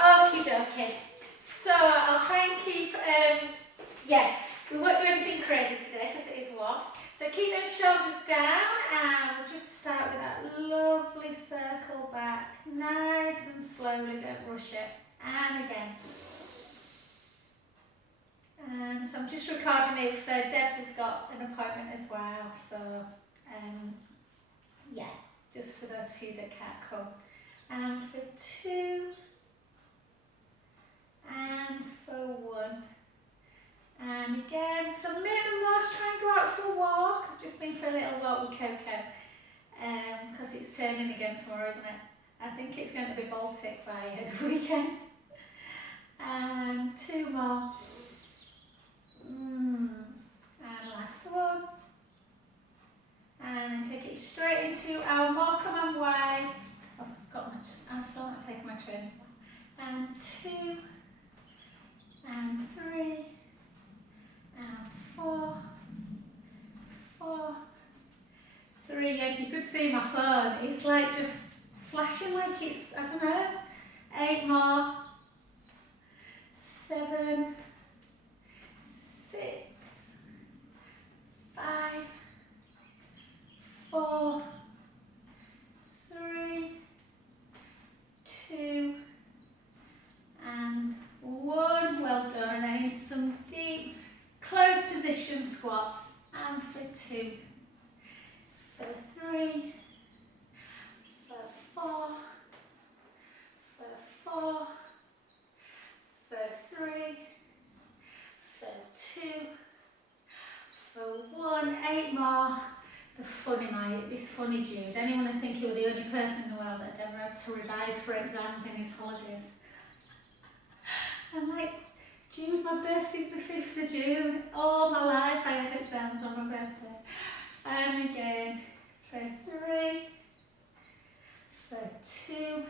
Okie dokie. So I'll try and keep, yeah, we won't do anything crazy today because it is warm. So keep those shoulders down and we'll just start with that lovely circle back. Nice and slowly, don't rush it. And again. And so I'm just recording if Debs has got an appointment as well. So yeah, just for those few that can't come. And for 2. And for 1. And again, so maybe most try and go out for a walk. I've just been for a little walk with Coco because it's turning again tomorrow, isn't it? I think it's going to be Baltic by the weekend. And 2 more. And last one. And take it straight into our Morecambe and Wise. I've got my, I'm still not taking my trainers now. And 2. And 3. And 4, 4, 3. Yeah, if you could see my phone, it's like just flashing like it's, I don't know, 8 more, 7, 6, 5, 4, 3, 2, and 1. Well done. And then into some deep closed position squats. And for 2, for 3, for 4, for 4, for 3, for 2, for 1. 8 more. The funny night, this funny Jude. Anyone would think you were the only person in the world that ever had to revise for exams in his holidays. I'm like, Jude, my birthday's the 5th of June. All my life I had exams on my birthday. And again, for 3, for 2,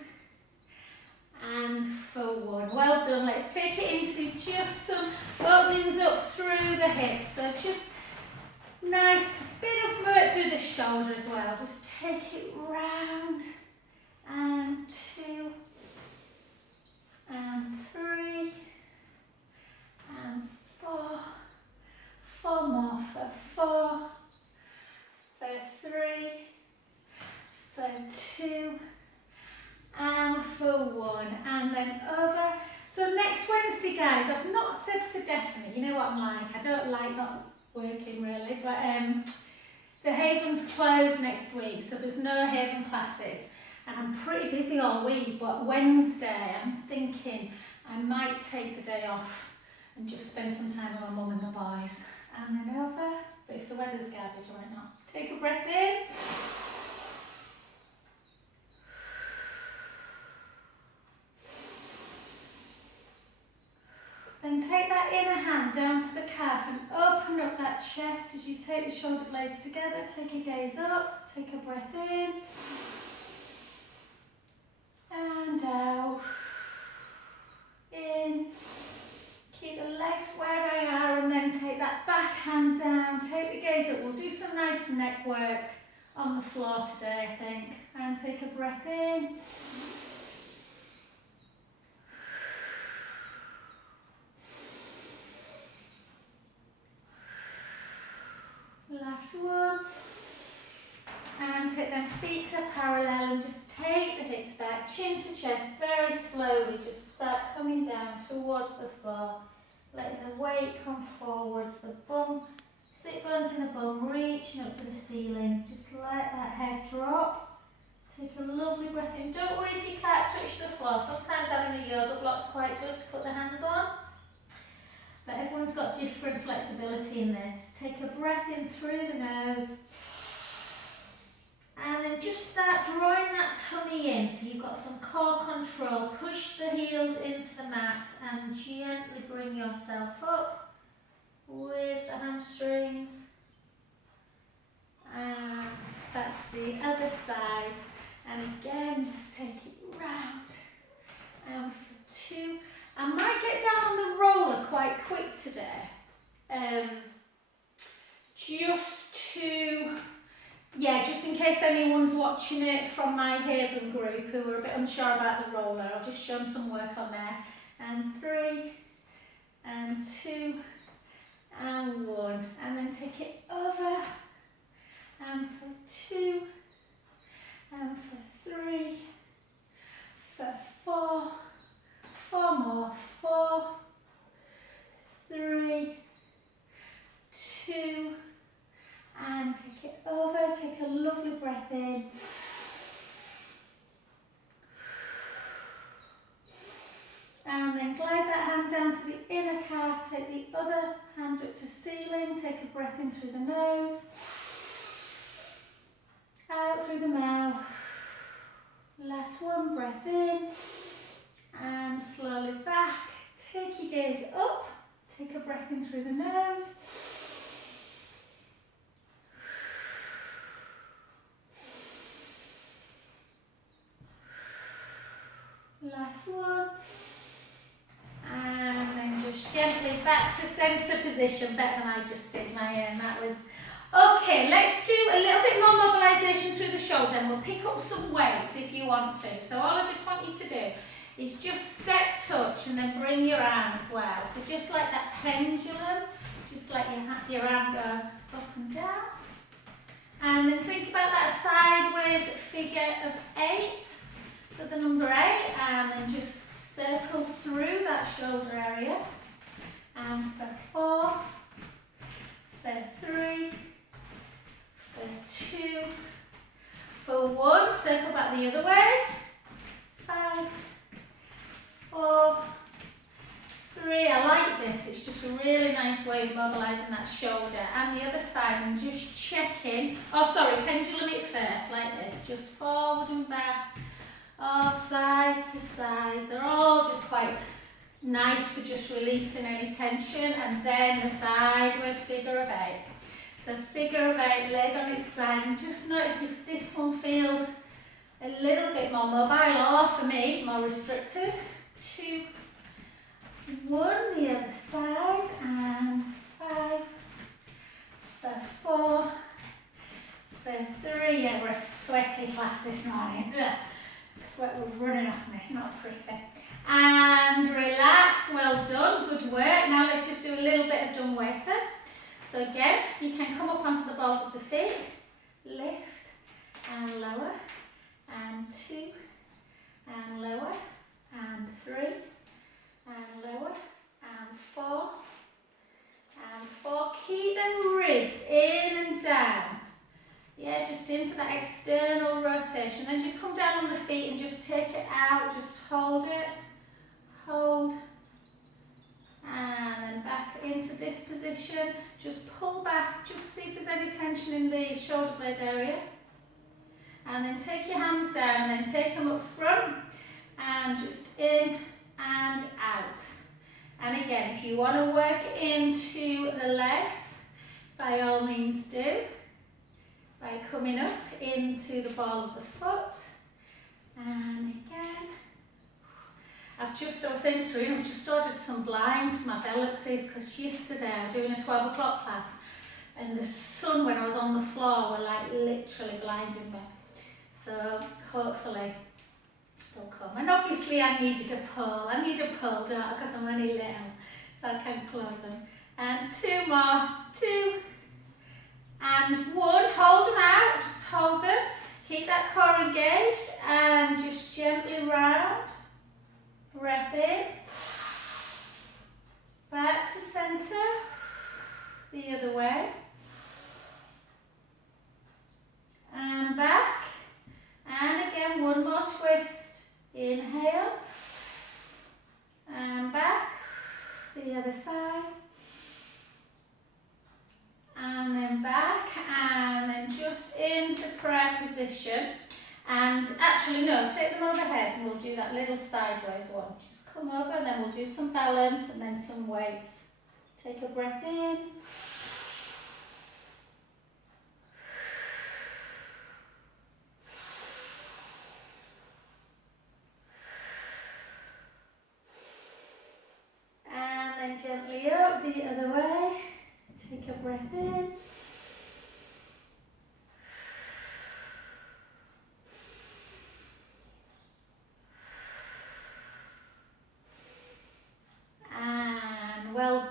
and for 1. Well done. Let's take it into just some openings up through the hips. So just nice bit of work through the shoulder as well. Just take it round. And 2, and 3, and 4, 4 more, for 4, for 3, for 2, and for 1, and then over. So next Wednesday, guys, I've not said for definite, you know what I'm like, I don't like not working really, but the Haven's closed next week, so there's no Haven classes. And I'm pretty busy all week, but Wednesday I'm thinking I might take the day off and just spend some time with my mum and the boys. And then over, but if the weather's garbage, I might not. Take a breath in. Then take that inner hand down to the calf and open up that chest as you take the shoulder blades together. Take a gaze up, take a breath in. And out, in, keep the legs where they are and then take that back hand down, take the gaze up. We'll do some nice neck work on the floor today, I think. And take a breath in. Last one. And take them feet to parallel and just take the hips back, chin to chest, very slowly. Just start coming down towards the floor. Letting the weight come forwards, the bum, sit bones in the bum, reaching up to the ceiling. Just let that head drop. Take a lovely breath in. Don't worry if you can't touch the floor. Sometimes having a yoga block's quite good to put the hands on. But everyone's got different flexibility in this. Take a breath in through the nose. And then just start drawing that tummy in, so you've got some core control. Push the heels into the mat and gently bring yourself up with the hamstrings. And back to the other side. And again, just take it round. And for 2. I might get down on the roller quite quick today. Just to yeah, just in case anyone's watching it from my Haven group who are a bit unsure about the roller, I'll just show them some work on there. And 3, and 2, and 1. And then take it over. And for 2, and for 3, for 4, 4 more, 4, 3, 2, and take it over, take a lovely breath in. And then glide that hand down to the inner calf, take the other hand up to ceiling, take a breath in through the nose, out through the mouth. Last one, breath in, and slowly back, take your gaze up, take a breath in through the nose. Last one. And then just gently back to centre position, better than I just did my that was. Okay, let's do a little bit more mobilisation through the shoulder, and we'll pick up some weights if you want to. So all I just want you to do is just step touch and then bring your arm as well. So just like that pendulum, just let your arm go up and down. And then think about that sideways figure of 8. So the number 8, and then just circle through that shoulder area. And for 4, for 3, for 2, for 1, circle back the other way. 5, 4, 3. I like this. It's just a really nice way of mobilising that shoulder. And the other side, and just checking. Oh, sorry, pendulum it first, like this. Just forward and back. Oh, side to side. They're all just quite nice for just releasing any tension. And then the sideways figure of 8. So figure of 8 laid on its side, and just notice if this one feels a little bit more mobile, or for me, more restricted. 2, 1, the other side, and 5, for 4, for 3. Yeah, we're a sweaty class this morning. Ugh. Sweat was running off me, not pretty. And relax, well done, good work. Now let's just do a little bit of dumb waiter. So again, you can come up onto the balls of the feet, lift and lower, and 2, and lower, and 3, and lower, and 4, and 4. Keep the ribs in and down. Yeah, just into that external rotation. Then just come down on the feet and just take it out. Just hold it, hold, and then back into this position. Just pull back, just see if there's any tension in the shoulder blade area. And then take your hands down and then take them up front and just in and out. And again, if you want to work into the legs, by all means do. By coming up into the ball of the foot, and again. I was saying to Serena, I've just ordered some blinds for my Pilates because yesterday I was doing a 12 o'clock class, and the sun when I was on the floor were like literally blinding me. So hopefully they'll come. And obviously I needed a pole. I need a pole, don't I? Because I'm only little, so I can close them. And 2 more, 2. And 1, hold them out, just hold them, keep that core engaged, and just gently round, breath in, back to centre, the other way, and back, and again 1 more twist, inhale, and back, the other side, and then back, and then just into prayer position. And actually no, take them overhead and we'll do that little sideways one. Just come over and then we'll do some balance and then some weights. Take a breath in. And then gently up the other way. Take a breath in.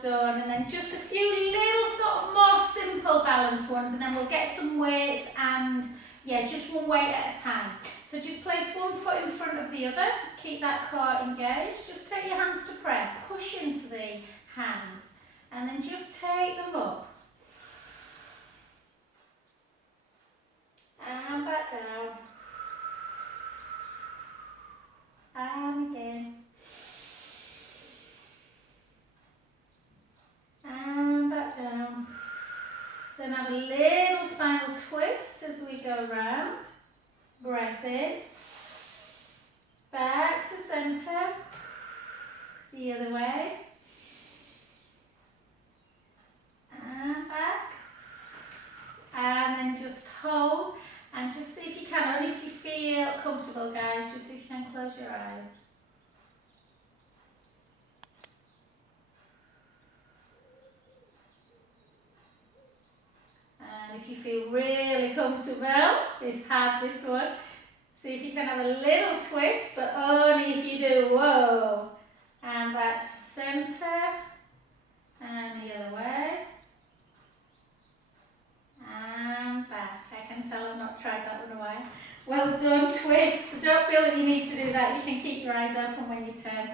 done. And then just a few little sort of more simple balance ones, and then we'll get some weights and yeah, just one weight at a time. So just place one foot in front of the other, keep that core engaged, just take your hands to prayer, push into the hands, and then just take them up. And back down. And again. And back down. Then have a little spinal twist as we go round. Breath in. Back to centre. The other way. And back. And then just hold. And just see if you can, only if you feel comfortable, guys, just see if you can close your eyes. And if you feel really comfortable, this one, see if you can have a little twist, but only if you do, whoa, and back to centre, and the other way, and back. I can tell I've not tried that one away. Well done, twist. Don't feel that you need to do that, you can keep your eyes open when you turn.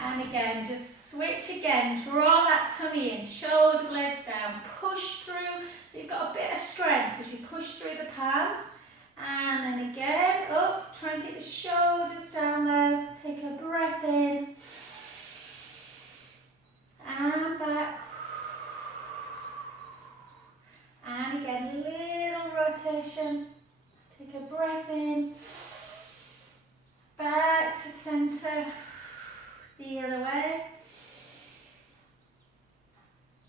And again, just switch again, draw that tummy in, shoulder blades down, push through, so you've got a bit of strength as you push through the palms. And then again, up, try and keep the shoulders down low, take a breath in, and back. And again, little rotation, take a breath in, back to centre. The other way,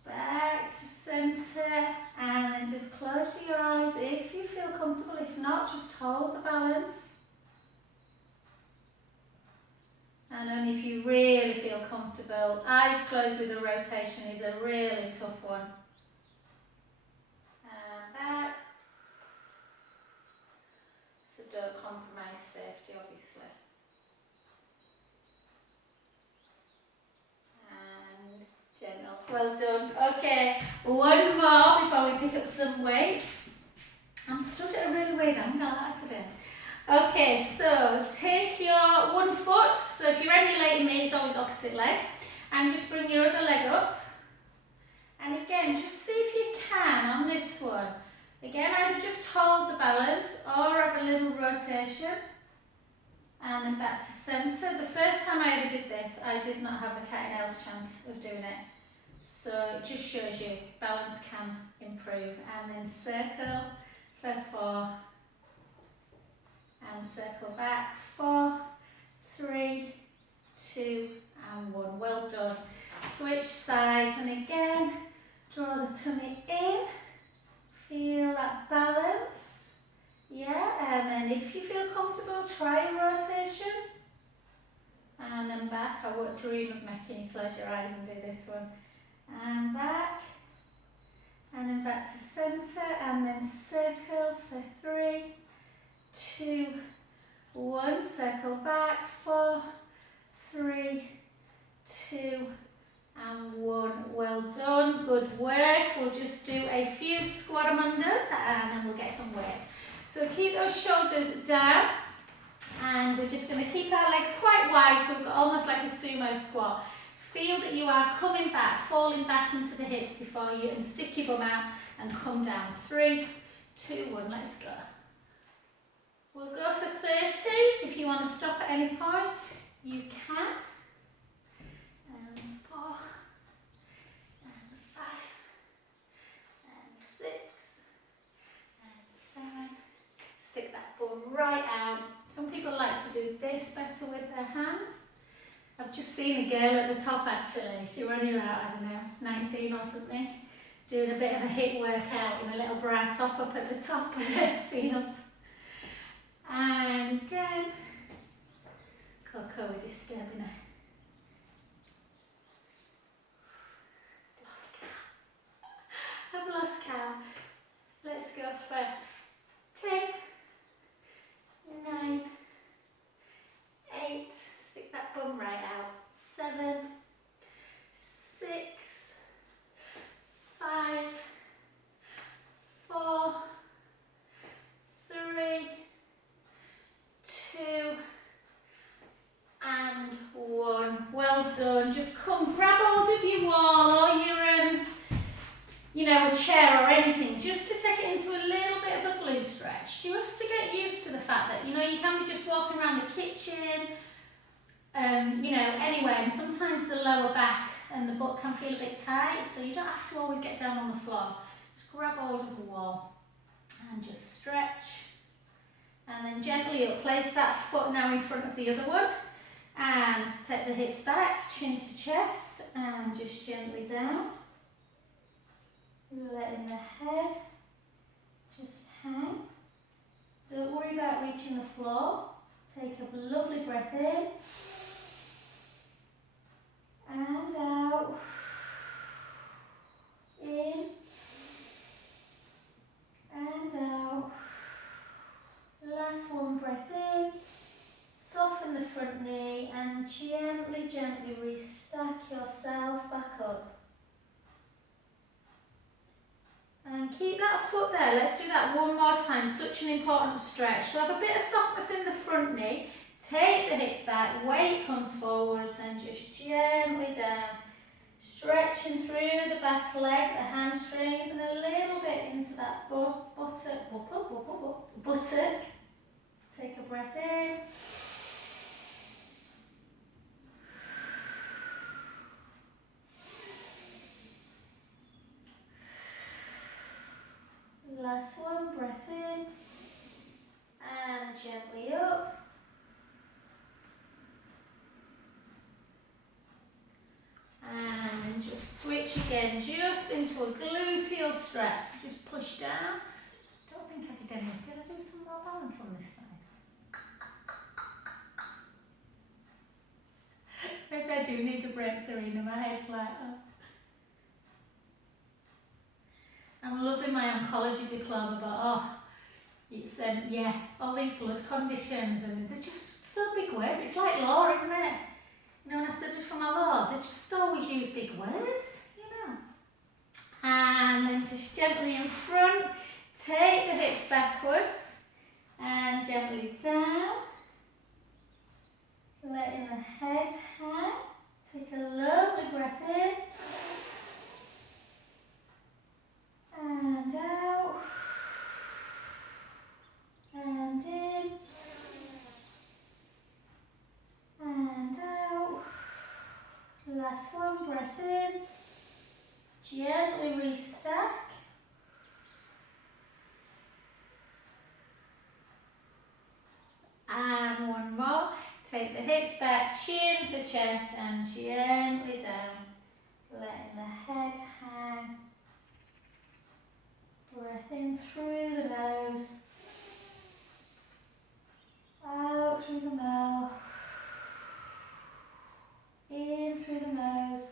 back to centre, and then just close your eyes if you feel comfortable. If not, just hold the balance. And only if you really feel comfortable. Eyes closed with a rotation is a really tough one. And back. So don't compromise safety, obviously. Gentle. Well done. Okay, one more before we pick up some weights. I'm stood at a really weird angle today. Okay, so take your one foot, so if you're emulating me, it's always opposite leg, and just bring your other leg up. And again, just see if you can on this one. Again, either just hold the balance or have a little rotation. And then back to centre. The first time I ever did this, I did not have a cat and else chance of doing it. So it just shows you balance can improve. And then circle for 4. And circle back. 4, 3, 2, and 1. Well done. Switch sides, and again, draw the tummy in. Feel that balance. Yeah, and then if you feel comfortable, try a rotation. And then back. I won't dream of making you close your eyes and do this one. And back. And then back to centre. And then circle for 3, 2, 1. Circle back. 4, 3, 2, and 1. Well done. Good work. We'll just do a few squat-a-mundas and then we'll get some weights. So keep those shoulders down, and we're just going to keep our legs quite wide, so we've got almost like a sumo squat. Feel that you are coming back, falling back into the hips before you, and stick your bum out and come down. 3, 2, 1, let's go. We'll go for 30. If you want to stop at any point, you can. And 4, and 5, and 6, and 7. Stick that bum right out. Some people like to do this better with their hands. I've just seen a girl at the top actually. She was only about, I don't know, 19 or something, doing a bit of a hip workout in a little bra top up at the top of her field. And again, Coco, we're disturbing her. Lost count. I've lost count. Let's go for 10, 9, 8, stick that bum right out, 7, 6, and just come grab hold of your wall or your you know, a chair or anything, just to take it into a little bit of a glute stretch, just to get used to the fact that, you know, you can be just walking around the kitchen, you know, anywhere, and sometimes the lower back and the butt can feel a bit tight, so you don't have to always get down on the floor. Just grab hold of the wall and just stretch, and then gently up, place that foot now in front of the other one, and take the hips back, chin to chest, and just gently down. Letting the head just hang. Don't worry about reaching the floor. Take a lovely breath in and out. In and out. Last one, breath in. Soften the front knee and gently, gently restack yourself back up. And keep that foot there. Let's do that one more time. Such an important stretch. So have a bit of softness in the front knee. Take the hips back. Weight comes forwards and just gently down. Stretching through the back leg, the hamstrings, and a little bit into that buttock. Take a breath in. Last one, breath in, and gently up. And then just switch again, just into a gluteal stretch. Just push down. Don't think I did any. Did I do some more balance on this side? Maybe I do need a break, Serena. My head's like, oh. I'm loving my oncology diploma, but oh, it's yeah, all these blood conditions, and they're just so big words. It's like law, isn't it? You know, when I studied for my law, they just always use big words, you know. And then just gently in front, take the hips backwards, and gently down, letting the head hang. Take a lovely breath in. And out, and in, and out. Last one, breath in. Gently restack. And one more. Take the hips back, chin to chest, and gently down. Letting the head hang. Breath in through the nose, out through the mouth, in through the nose,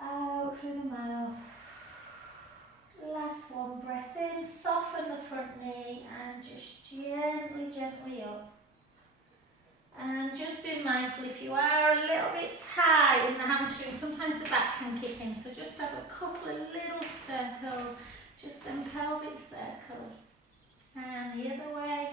out through the mouth. Last one, breath in, soften the front knee and just gently, gently up. And just be mindful if you are a little bit tight in the hamstring, sometimes the back can kick in, so just have a couple of little circles, just them pelvic circles. And the other way.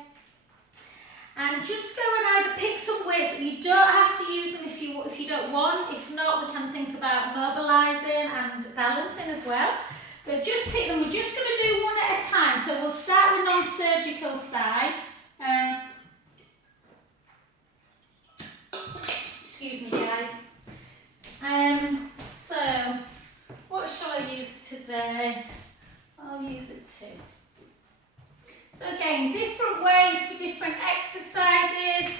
And just go and either pick some weights. You don't have to use them if you don't want. If not, we can think about mobilising and balancing as well. But just pick them. We're just going to do one at a time. So we'll start with non-surgical side. Excuse me, guys. So, what shall I use today? I'll use it too. So again, different ways for different exercises.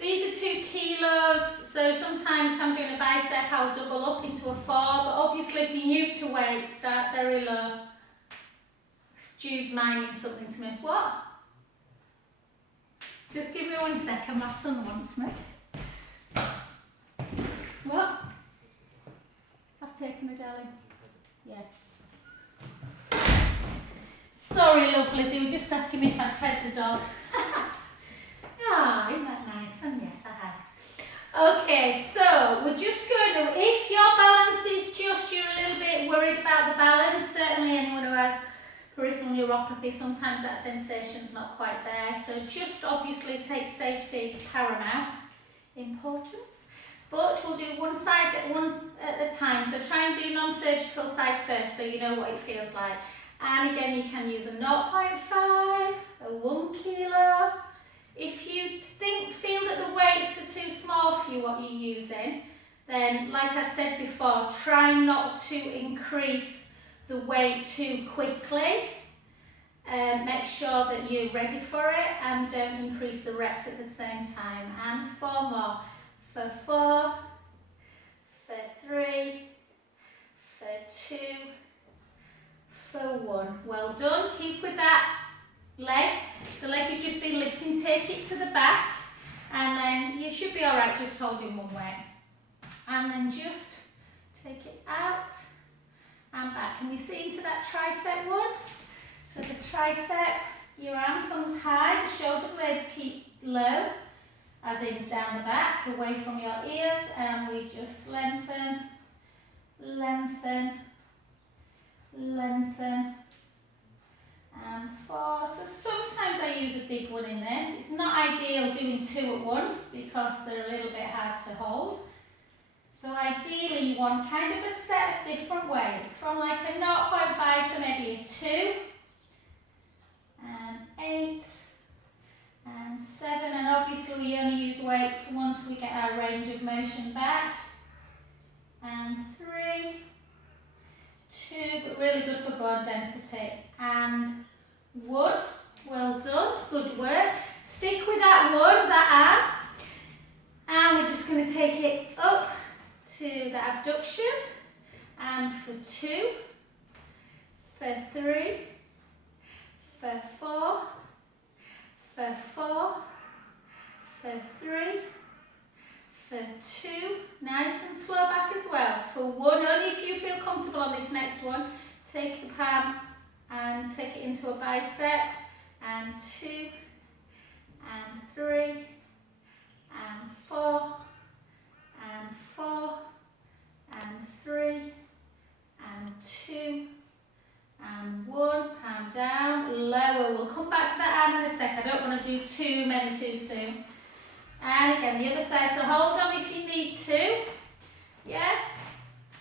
These are 2 kilos, so sometimes if I'm doing a bicep, I'll double up into a 4, but obviously if you're new to weights, start very low. Jude's miming something to me. What? Just give me 1 second, my son wants me. What? I've taken the deli. Yeah. Sorry, lovelies, he was just asking me if I'd fed the dog. Ah, isn't that nice? And yes, I had. Okay, so we're just going to, if your balance is just, you're a little bit worried about the balance, certainly anyone who has peripheral neuropathy, sometimes that sensation's not quite there. So just obviously take safety paramount. importance. But we'll do one side one at a time. So try and do non-surgical side first so you know what it feels like. And again, you can use a 0.5, a 1 kilo. If you feel that the weights are too small for you, what you're using, then like I've said before, try not to increase the weight too quickly. Make sure that you're ready for it and don't increase the reps at the same time. And 4 more. For 4, for 3, for 2, for 1. Well done. Keep with that leg. The leg you've just been lifting, take it to the back, and then you should be alright just holding one weight. And then just take it out and back. Can we see into that tricep one? So the tricep, your arm comes high, the shoulder blades keep low, as in down the back, away from your ears, and we just lengthen, lengthen, lengthen, and 4. So sometimes I use a big one in this. It's not ideal doing 2 at once because they're a little bit hard to hold. So ideally you want kind of a set of different weights, from like a 0.5 to maybe a 2, and 8, and 7, and obviously we only use weights once we get our range of motion back, and 3, 2, but really good for bone density, and 1, well done, good work. Stick with that 1, that arm, and we're just going to take it up to the abduction, and for 2, for 3, for 4, for 4, for 3, for 2, nice and slow back as well. For 1, only if you feel comfortable on this next one, take the palm and take it into a bicep, and 2, and 3, and 4, and 4, and 3, and 2, and 1, palm down, lower. We'll come back to that arm in a sec. I don't want to do too many too soon. And again, the other side, so hold on if you need to. Yeah?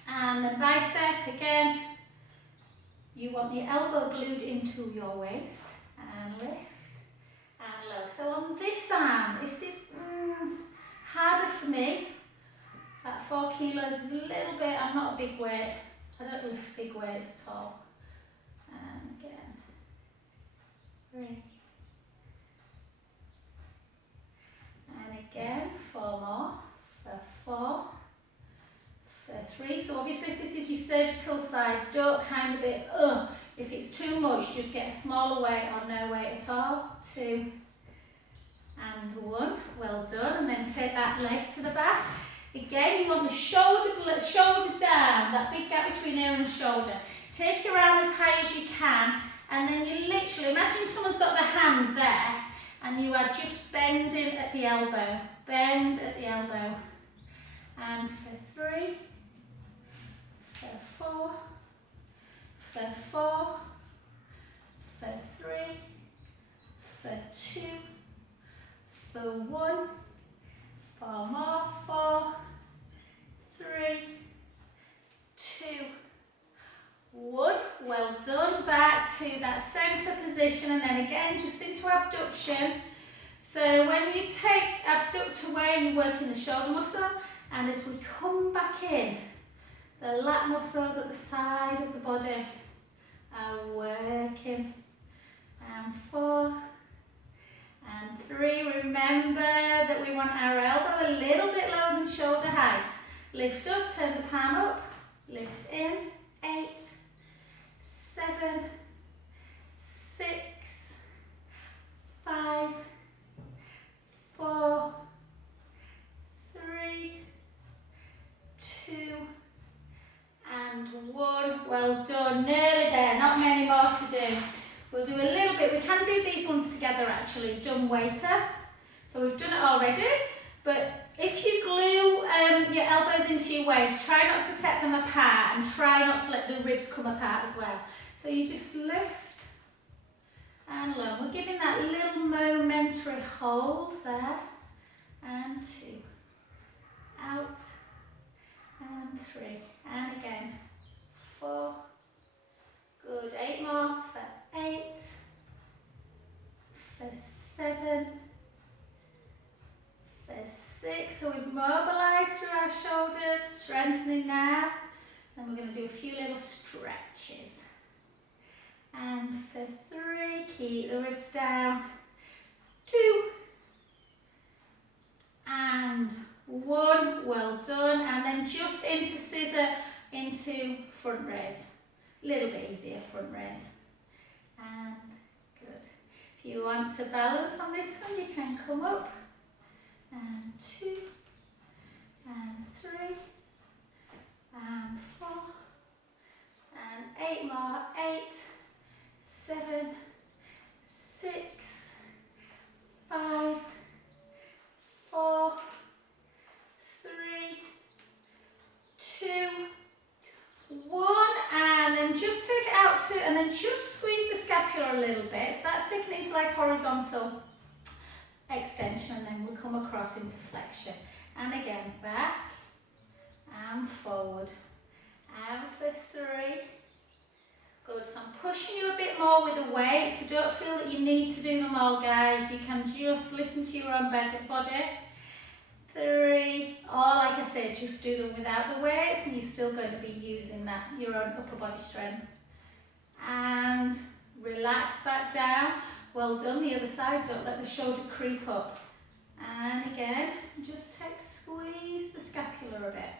And the bicep again. You want the elbow glued into your waist. And lift and low. So on this arm, this is harder for me. That 4 kilos is a little bit, I'm not a big weight. I don't lift big weights at all. And again, 3. And again, 4 more, for 4, for 3. So obviously if this is your surgical side, don't kind of be, if it's too much, just get a smaller weight or no weight at all. 2, and 1, well done. And then take that leg to the back. Again, you want the shoulder down, that big gap between ear and shoulder. Take your arm as high as you can, and then you literally, imagine someone's got the hand there, and you are just bending at the elbow. Bend at the elbow. And for 3, for 4, for 4, for 3, for 2, for 1, 4 more, 4, 3, 2, 1, well done. Back to that centre position, and then again just into abduction. So when you take abduct away, you're working the shoulder muscle, and as we come back in, the lat muscles at the side of the body are working. And 4, and 3, remember that we want our elbow a little bit lower than shoulder height. Lift up, turn the palm up, lift in, 8, 7, 6, 5, 4, 3, 2, and 1. Well done, nearly there, not many more to do. We'll do a little bit, we can do these ones together actually, dumb waiter. So we've done it already, but if you glue your elbows into your waist, try not to take them apart and try not to let the ribs come apart as well. So you just lift and low. We're giving that little momentary hold there, and 2, 3, and again, 4, good, 8 more, for 8, for 7, for 6, so we've mobilised through our shoulders, strengthening now, then we're going to do a few little stretches, and for 3, keep the ribs down, 2, and 1, well done, and then just into scissor, into front raise, a little bit easier front raise, and good. If you want to balance on this one, you can come up, and 2, and 3, and 4, and 8 more, 8, 7, 6, 5, 4, 3, 2, 1, and then just take it out to, and then just squeeze the scapula a little bit. So that's taken into like horizontal extension, and then we'll come across into flexion. And again, back and forward. And for 3. Good, so I'm pushing you a bit more with the weight, so don't feel that you need to do them all, guys. You can just listen to your own body. 3, or like I said, just do them without the weights, and you're still going to be using that, your own upper body strength. And relax back down. Well done, the other side, don't let the shoulder creep up. And again, just squeeze the scapula a bit.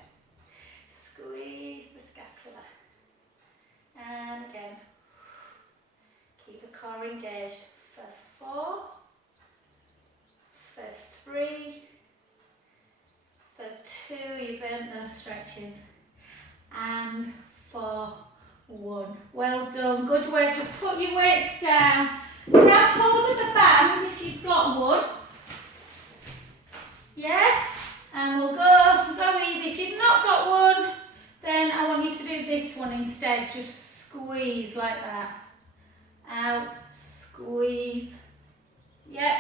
Squeeze the scapula. And again, keep the core engaged for 4, for 3, for 2, you've earned those stretches, and for 1. Well done, good work. Just put your weights down, grab hold of the band if you've got one, yeah, and we'll go easy. If you've not got one, then I want you to do this one instead. Just squeeze like that, out, squeeze, yeah,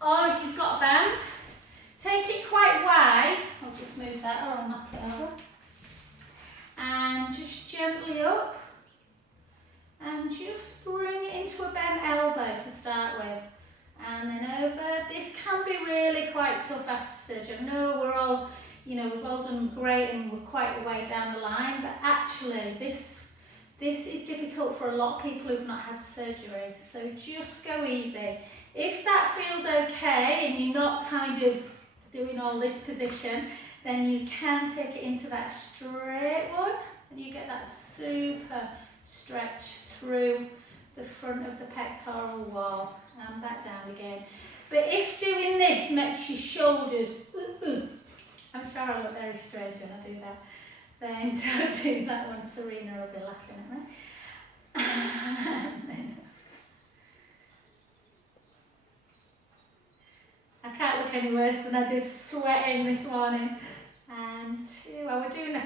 or if you've got a band, take it quite wide. I'll just move that or I'll knock it over. And just gently up. And just bring it into a bent elbow to start with. And then over. This can be really quite tough after surgery. I know we're all, you know, we've all done great and we're quite a way down the line, but actually this is difficult for a lot of people who've not had surgery. So just go easy. If that feels okay and you're not kind of doing all this position, then you can take it into that straight one and you get that super stretch through the front of the pectoral wall and back down again. But if doing this makes your shoulders, I'm sure I look very strange when I do that, then don't do that one. Serena will be laughing at me. And then I can't look any worse than I did sweating this morning. And 2, I was doing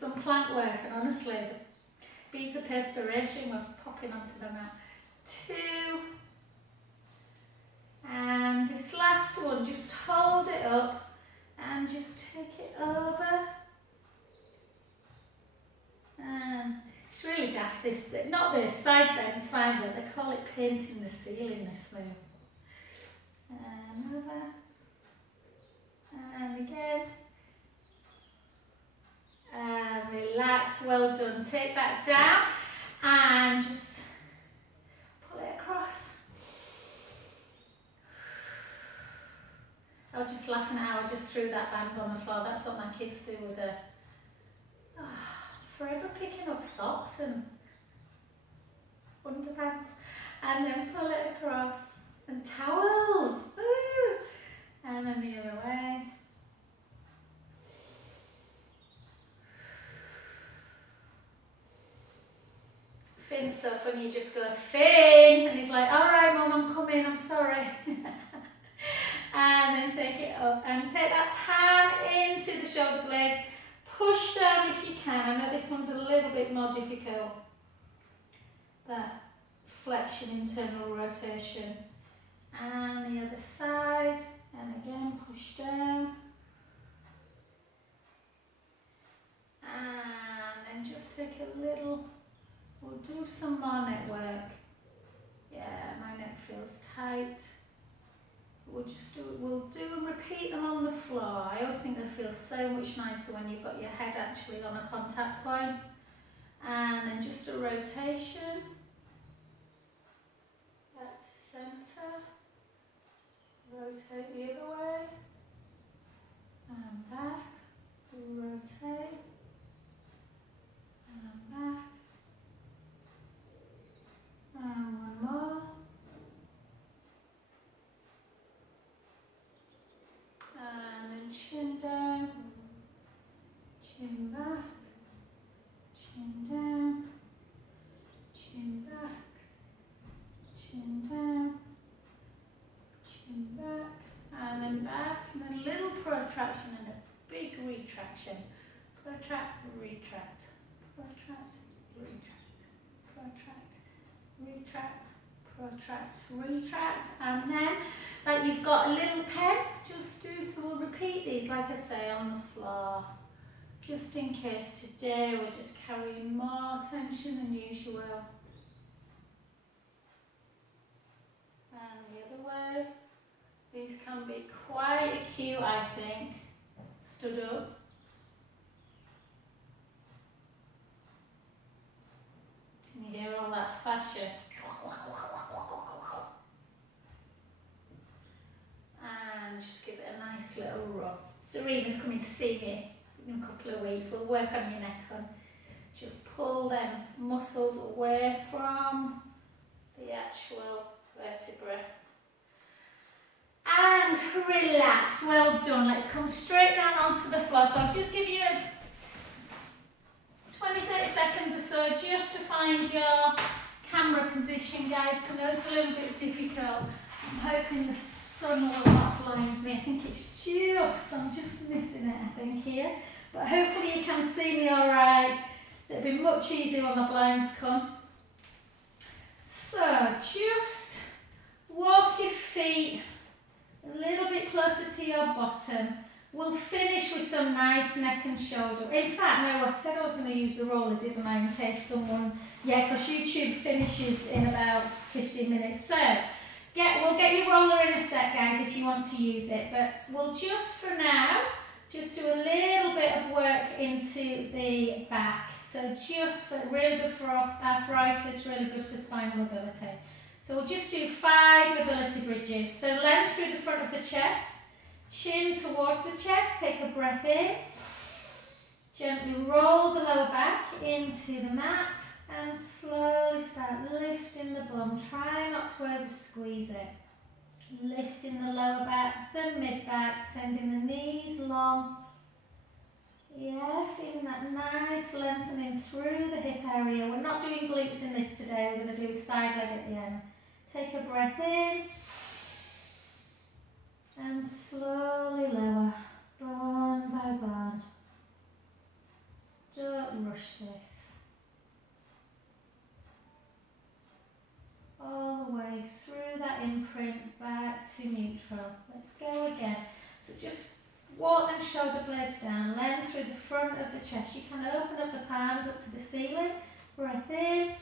some plank work, and honestly, the beads of perspiration were popping onto my mouth. 2, and this last one, just hold it up and just take it over. And it's really daft, not the side bend's fine, but they call it painting the ceiling, this move. And over, and again, and relax, well done. Take that down and just pull it across. I was just laughing at how I just threw that band on the floor. That's what my kids do with their forever picking up socks and underpants, and then pull it across. And towels, woo! And then the other way. Finn's so funny, you just go, Finn! And he's like, alright Mum, I'm coming, I'm sorry. And then take it up and take that palm into the shoulder blades. Push down if you can. I know this one's a little bit more difficult. That flexion, internal rotation. And the other side, and again push down we'll do some more neck work. Yeah, my neck feels tight. We'll do and repeat them on the floor. I always think they feel so much nicer when you've got your head actually on a contact point. And then just a rotation. Back to centre. Rotate the other way. And back. Rotate. And back. And one more. And then chin down, chin back, chin down, chin back, chin down, chin back, and then back, and then a little protraction and a big retraction. Protract, retract, protract, retract, protract, retract, protract, retract, and then like you've got a little pen, just do, so we'll repeat these like I say on the floor, just in case today we're just carrying more tension than usual. And the other way, these can be quite acute I think. Stood up. Can you hear all that fascia? And just give it a nice little rub. Serena's coming to see me in a couple of weeks. We'll work on your neck on. Just pull them muscles away from the actual vertebra. And relax. Well done. Let's come straight down onto the floor. So I'll just give you 20-30 seconds or so just to find your camera position, guys. I know it's a little bit difficult. I'm hoping the sun will not blind me. I think I'm just missing it, I think, here. But hopefully you can see me all right. It'll be much easier when the blinds come. So just walk your feet a little bit closer to your bottom. We'll finish with some nice neck and shoulder. In fact, no, I said I was going to use the roller, didn't I, in case someone... Yeah, because YouTube finishes in about 15 minutes. So, we'll get your roller in a sec, guys, if you want to use it. But we'll just, for now, just do a little bit of work into the back. So just for, really good for arthritis, really good for spinal mobility. So we'll just do 5 mobility bridges. So length through the front of the chest. Chin towards the chest, take a breath in. Gently roll the lower back into the mat and slowly start lifting the bum. Try not to over squeeze it. Lifting the lower back, the mid back, sending the knees long. Yeah, feeling that nice lengthening through the hip area. We're not doing glutes in this today, we're going to do side leg at the end. Take a breath in. And slowly lower, bone by bone. Don't rush this. All the way through that imprint back to neutral. Let's go again. So just walk them shoulder blades down, length through the front of the chest. You can open up the palms up to the ceiling. Breath in.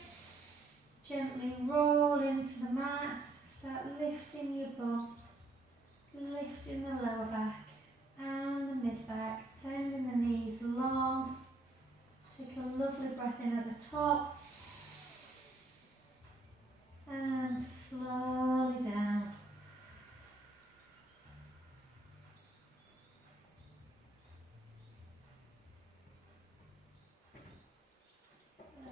Gently roll into the mat. Start lifting your bum. Lifting the lower back and the mid back, sending the knees long. Take a lovely breath in at the top and slowly down.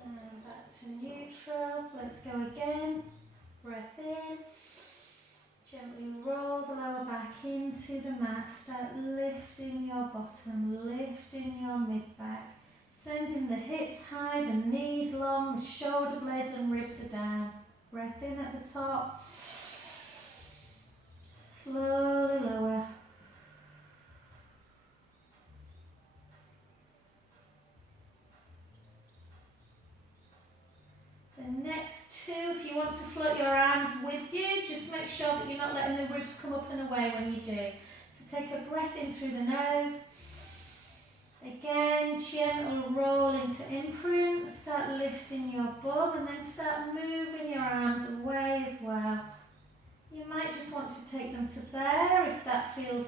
And back to neutral. Let's go again. Breath in. Gently roll the lower back into the mat. Start lifting your bottom, lifting your mid back. Sending the hips high, the knees long, the shoulder blades and ribs are down. Breath in at the top. Slowly lower. The next 2, if you want to float your arms with you, just make sure that you're not letting the ribs come up and away when you do. So take a breath in through the nose. Again, gentle roll into imprint, start lifting your bum and then start moving your arms away as well. You might just want to take them to there if that feels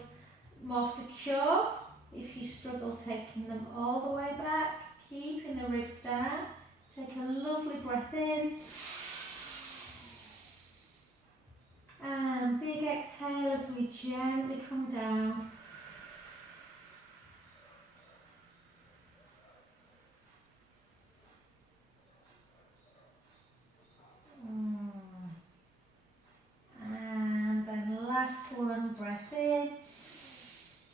more secure. If you struggle taking them all the way back, keeping the ribs down. Take a lovely breath in. And big exhale as we gently come down. And then last one, breath in.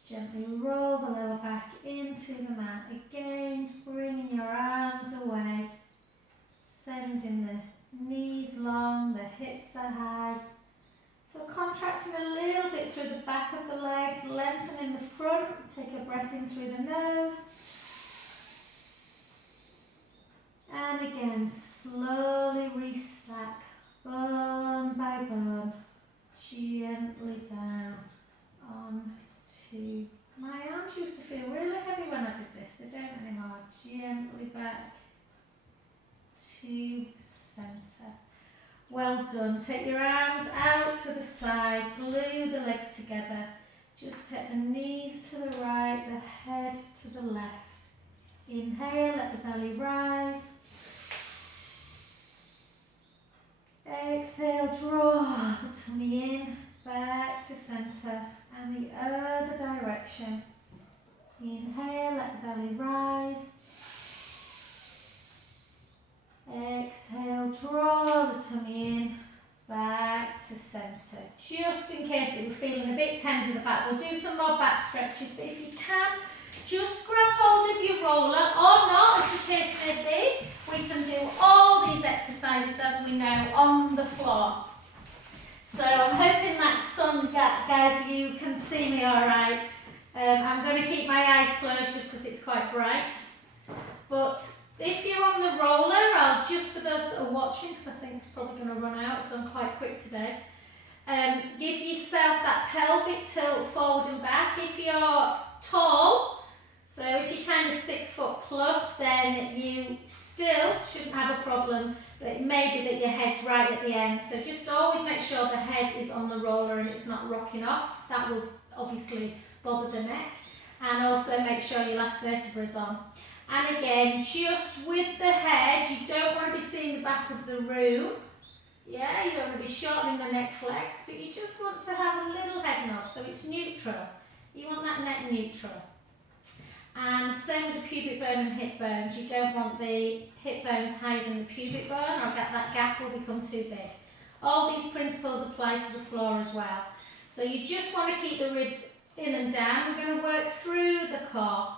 Gently roll the lower back into the mat again, bringing your arms away, sending the knees long, the hips are high. So contracting a little bit through the back of the legs, lengthening the front, take a breath in through the nose. And again, slowly restack, bone by bone, gently down onto. My arms used to feel really heavy when I did this, they don't anymore. Gently back to centre. Well done. Take your arms out to the side, glue the legs together. Just take the knees to the right, the head to the left. Inhale, let the belly rise. Exhale, draw the tummy in, back to centre, and the other direction. Inhale, let the belly rise. Exhale, draw the tummy in, back to centre. Just in case that we're feeling a bit tense in the back, we'll do some more back stretches, but if you can, just grab hold of your roller, or not, as the case may be. We can do all these exercises, as we know, on the floor. So I'm hoping that sun, guys, you can see me all right. I'm going to keep my eyes closed just because it's quite bright. But if you're on the roller, I'll just for those that are watching, because I think it's probably going to run out, it's gone quite quick today. Give yourself that pelvic tilt forward and back. If you're tall, so if you're kind of 6 foot plus, then you still shouldn't have a problem, but it may be that your head's right at the end. So just always make sure the head is on the roller and it's not rocking off. That will obviously bother the neck. And also make sure your last vertebra is on. And again, just with the head, you don't want to be seeing the back of the room. Yeah, you don't want to be shortening the neck flex, but you just want to have a little head nod, so it's neutral. You want that neck neutral. And same with the pubic bone and hip bones. You don't want the hip bones higher than the pubic bone, or that gap will become too big. All these principles apply to the floor as well. So you just want to keep the ribs in and down. We're going to work through the core.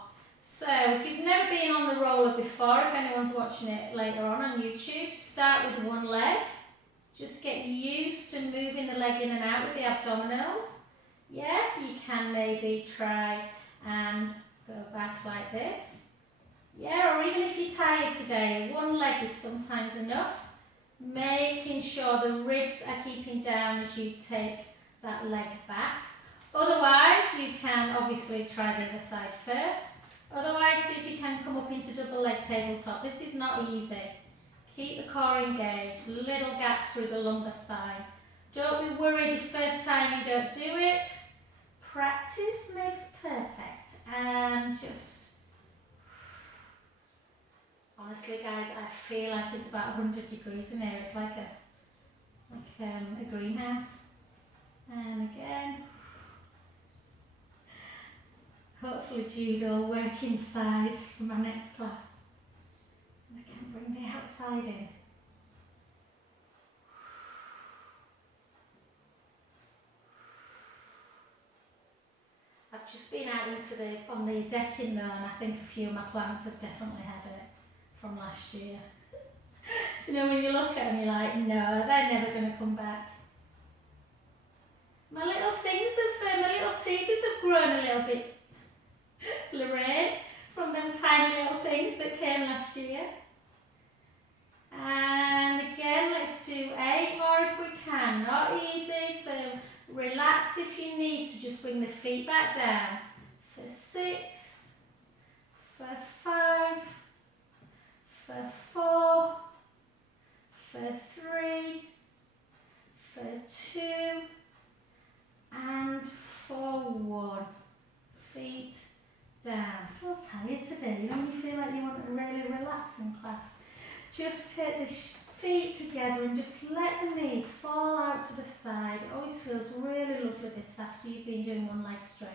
So if you've never been on the roller before, if anyone's watching it later on YouTube, start with one leg. Just get used to moving the leg in and out with the abdominals. Yeah, you can maybe try and go back like this. Yeah, or even if you're tired today, one leg is sometimes enough. Making sure the ribs are keeping down as you take that leg back. Otherwise, you can obviously try the other side first. Otherwise, see if you can come up into double leg tabletop. This is not easy. Keep the core engaged, little gap through the lumbar spine. Don't be worried if first time you don't do it. Practice makes perfect. And just, honestly guys, I feel like it's about 100 degrees in here. It's like a greenhouse. And again, hopefully Jude will work inside for my next class. And again, bring the outside in. I've just been out on the decking though, and I think a few of my plants have definitely had it from last year. You know, when you look at them, you're like, no, they're never going to come back. My little seeders have grown a little bit, Lorraine, from them tiny little things that came last year. And again, let's do 8 more if we can. Not easy, so relax if you need to. Just bring the feet back down. For 6, down. Feel tired today, you know, when you feel like you want to really relax in class. Just take the feet together and just let the knees fall out to the side. It always feels really lovely this after you've been doing one leg stretch.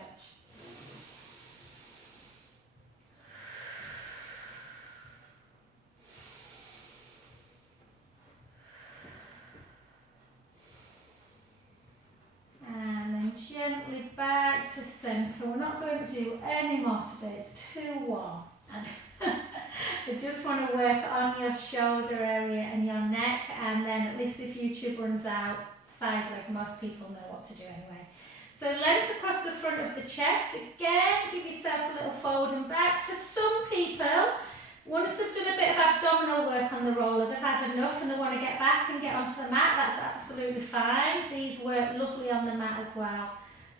And then gently back to centre. We're not going to do any more today, it's 2-1. And I just want to work on your shoulder area and your neck, and then at least if YouTube runs out, side leg, most people know what to do anyway. So length across the front of the chest. Again, give yourself a little fold and back. For some people, once they've done a bit of abdominal work on the roller, they've had enough and they want to get back and get onto the mat, that's absolutely fine. These work lovely on the mat as well.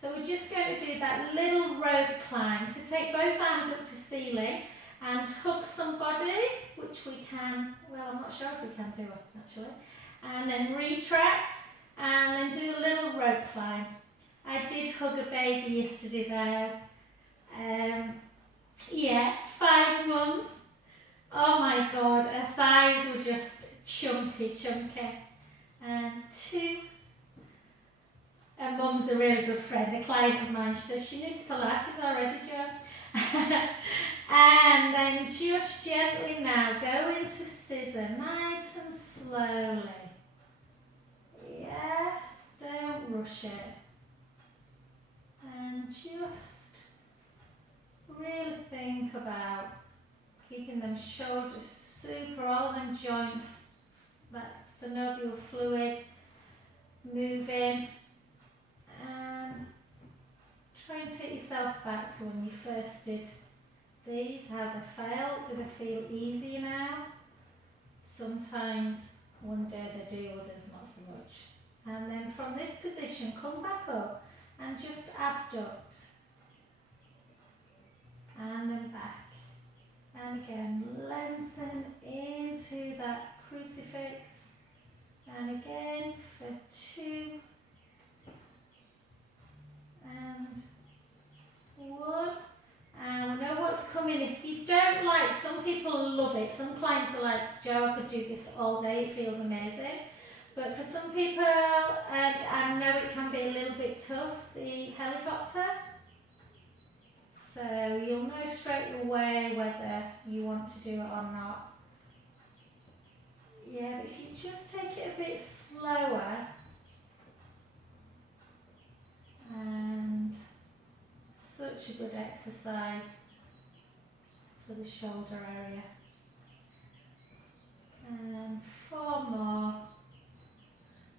So we're just going to do that little rope climb. So take both arms up to ceiling and hug somebody, which we can, well, I'm not sure if we can do it actually. And then retract and then do a little rope climb. I did hug a baby yesterday though. Yeah, 5 months. Oh my god, her thighs were just chunky. And 2. And Mum's a really good friend, a client of mine. She says she needs Pilates already, Jo. And then just gently now go into scissor, nice and slowly. Yeah, don't rush it. And just really think about keeping them shoulders super, all them joints, that synovial fluid moving, and try and take yourself back to when you first did these, how they felt. Do they feel easier now? Sometimes one day they do, others not so much. And then from this position, come back up and just abduct. And then back. And again, lengthen into that crucifix. And again for 2. And 1. And we know what's coming. If you don't like, some people love it. Some clients are like, Jo, I could do this all day, it feels amazing. But for some people, I know it can be a little bit tough, the helicopter. So you'll know straight away whether you want to do it or not. Yeah, but if you just take it a bit slower, and such a good exercise for the shoulder area. And 4 more.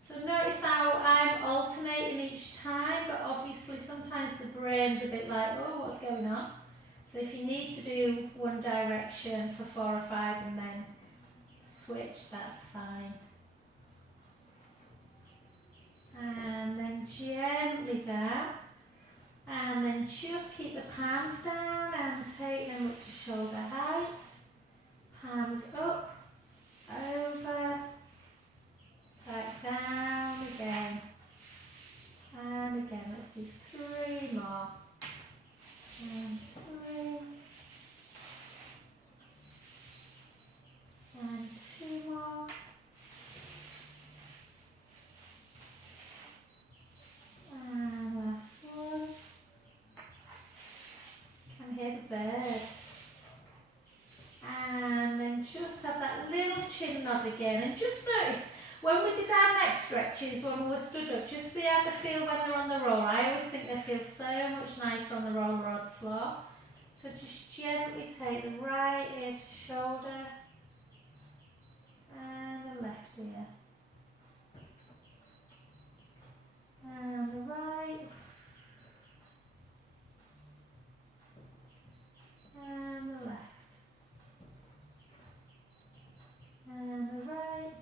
So notice how I'm alternating each time, but obviously sometimes the brain's a bit like, oh, what's going on? So if you need to do one direction for 4 or 5 and then switch, that's fine. And then gently down. And then just keep the palms down and take them up to shoulder height. Palms up, over, back down again. And again, let's do 3 more. And 3. And 2 more. And last one. Can hear the birds. And then just have that little chin nod again. And just notice, when we did our neck stretches, when we were stood up, just see how they feel when they're on the roller. I always think they feel so much nicer on the roller or the floor. So just gently take the right ear to shoulder and the left ear. And the right. And the left. And the right.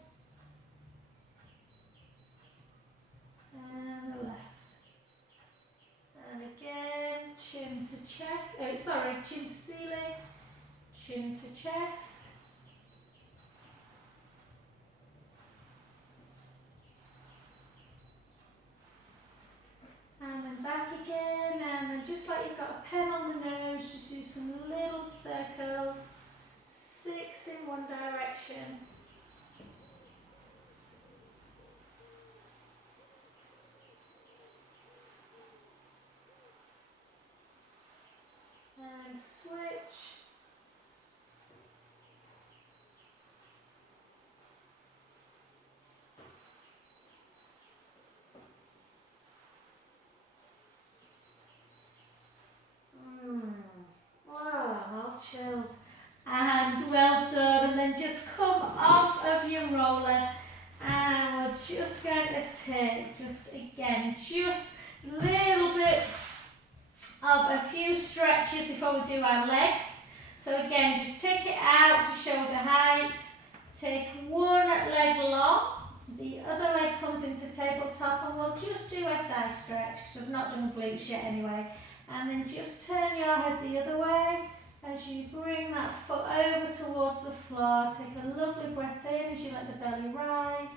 And the left. And again, chin to chest, chin to ceiling, chin to chest. And then back again, and then just like you've got a pen on the nose, just do one direction. And switch. Wow, all chilled. And well done. And then just come off of your roller. And we're just going to take, just a little bit of a few stretches before we do our legs. So again, just take it out to shoulder height. Take one leg long. The other leg comes into tabletop, and we'll just do a side stretch because we've not done glutes yet anyway. And then just turn your head the other way as you bring that foot over towards the floor. Take a lovely breath in as you let the belly rise.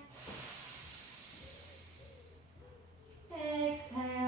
Exhale.